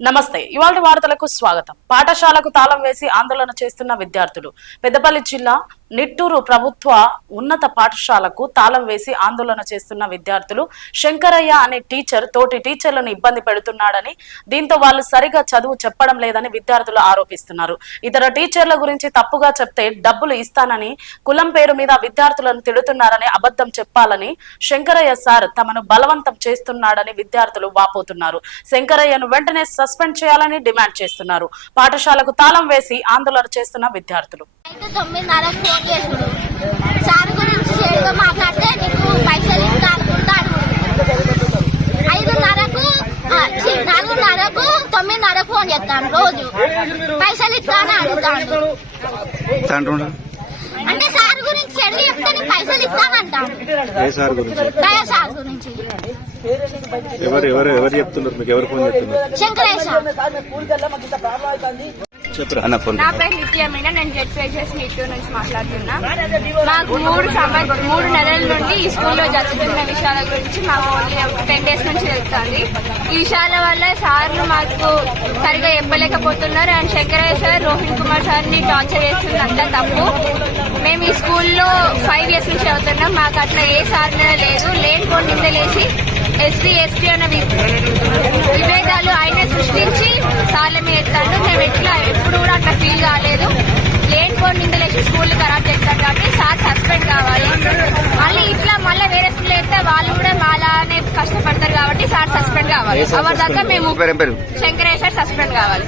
నమస్తే. ఇవాళ వార్తలకు స్వాగతం. పాఠశాలకు తాళం వేసి ఆందోళన చేస్తున్న విద్యార్థులు. పెద్దపల్లి జిల్లా నిట్టూరు ప్రభుత్వ ఉన్నత పాఠశాలకు తాళం వేసి ఆందోళన చేస్తున్న విద్యార్థులు శంకరయ్య అనే టీచర్ తోటి టీచర్లను ఇబ్బంది పెడుతున్నాడని దీంతో వాళ్ళు సరిగా చదువు చెప్పడం లేదని విద్యార్థులు ఆరోపిస్తున్నారు. ఇతర టీచర్ల గురించి తప్పుగా చెప్తే డబ్బులు ఇస్తానని కులం పేరు మీద విద్యార్థులను తిడుతున్నారని అబద్ధం చెప్పాలని శంకరయ్య సార్ తమను బలవంతం చేస్తున్నాడని విద్యార్థులు వాపోతున్నారు. శంకరయ్యను వెంటనే సస్పెండ్ చేయాలని డిమాండ్ చేస్తున్నారు. పాఠశాలకు తాళం వేసి ఆందోళన చేస్తున్న విద్యార్థులు. నాలుగున్నరకు ఫోన్ చేస్తాను రోజు. పైసలు ఇస్తా అని అడుగుతాను అంటే సార్ గురించి చెడు చెప్తే నీకు పైసలు ఇస్తానంటాను ఏ సార్ గురించి దయ సార్ గురించి ఎవరు ఎవరు ఎవరు చెప్తున్నారు? మీకు ఎవరు ఫోన్ చెప్తున్నారు నా పేరు నిత్య మీనా. నేను జెడ్ పేజెస్ నీటూ నుంచి మాట్లాడుతున్నా. మాకు మూడు సంవ- మూడు నెలల నుండి ఈ స్కూల్లో జరుగుతున్న విషయాల గురించి మాకు ఓన్లీ టెన్ డేస్ నుంచి తెలుస్తుంది. ఈ విషయాల వల్ల సార్లు మాకు సరిగా చెప్పలేకపోతున్నారు. అండ్ శంకరయ్య సార్ రోహిణ్ కుమార్ సార్ని టార్చర్ చేస్తుంది అంతా తప్పు. మేము ఈ స్కూల్లో ఫైవ్ నుంచి చదువుతున్నాం మాకు అట్లా ఏ సాధన లేదు. లేని కొన్ని నిందలేసి ఎస్సీ ఎస్టీ అన్న విభేదాలు ఆయన సృష్టించి మీద ఎత్తాడు. మేము ఎట్లా ఎప్పుడు కూడా అట్లా ఫీల్ కాలేదు. లేని కొన్ని నిందలేసి స్కూల్ ఖరాబ్ చేస్తారు కాబట్టి సార్ సస్పెండ్ కావాలి. మళ్ళీ ఇట్లా మళ్ళీ వేరే స్కూల్ అయితే వాళ్ళు కూడా మాలానే కష్టపడతారు కాబట్టి సార్ సస్పెండ్ కావాలి. అవర్ దాకా మేము శంకరేశ్వర్ సస్పెండ్ కావాలి.